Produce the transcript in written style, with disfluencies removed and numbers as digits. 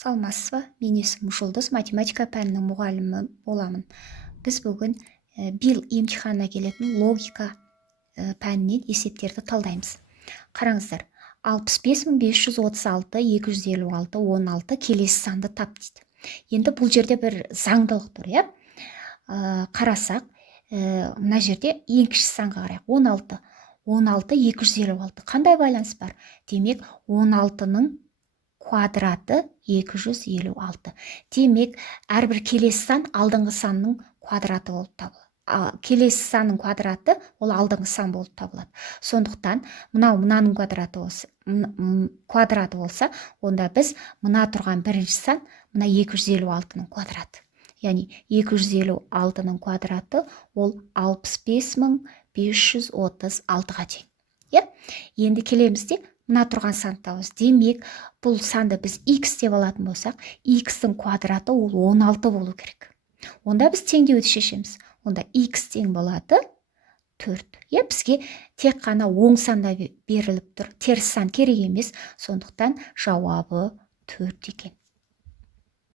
Саламатсыз ба? Мен есімім Жұлдыз, математика пәнінің мұғалімі боламын. Біз бүгін биыл емтиханына келетін логика пәнінен есептерді талдаймыз. Қараңыздар, 65536, 256, 16 келесі санды тап дейді. Енді бұл жерде бір заңдылық тұр, иә? Қарасақ, мына жерде ең кіші санға қарайық. 16, 256. Қандай байланыс бар? Демек, 16-ның квадраты 256. Демек, әрбір келесі сан алдыңғы санның квадраты болып табылады. Келесі санның квадраты ол алдыңғы сан болып табылады. Сондықтан, мынаның квадраты болса, онда біз мына тұрған бірінші сан, мына 256-ның квадраты. Яғни 256-ның квадраты ол 65536-ға тең. Енді келеміз де мына тұрған санды табамыз. Демек, бұл санды біз x деп алатын болсақ, x-тің квадраты ол 16 болу керек. Онда біз теңдеуді шешеміз. Онда x тең болады 4. Бізге тек қана оң санда беріліп тұр. Теріс сан керек емес. Сондықтан жауабы 4 екен.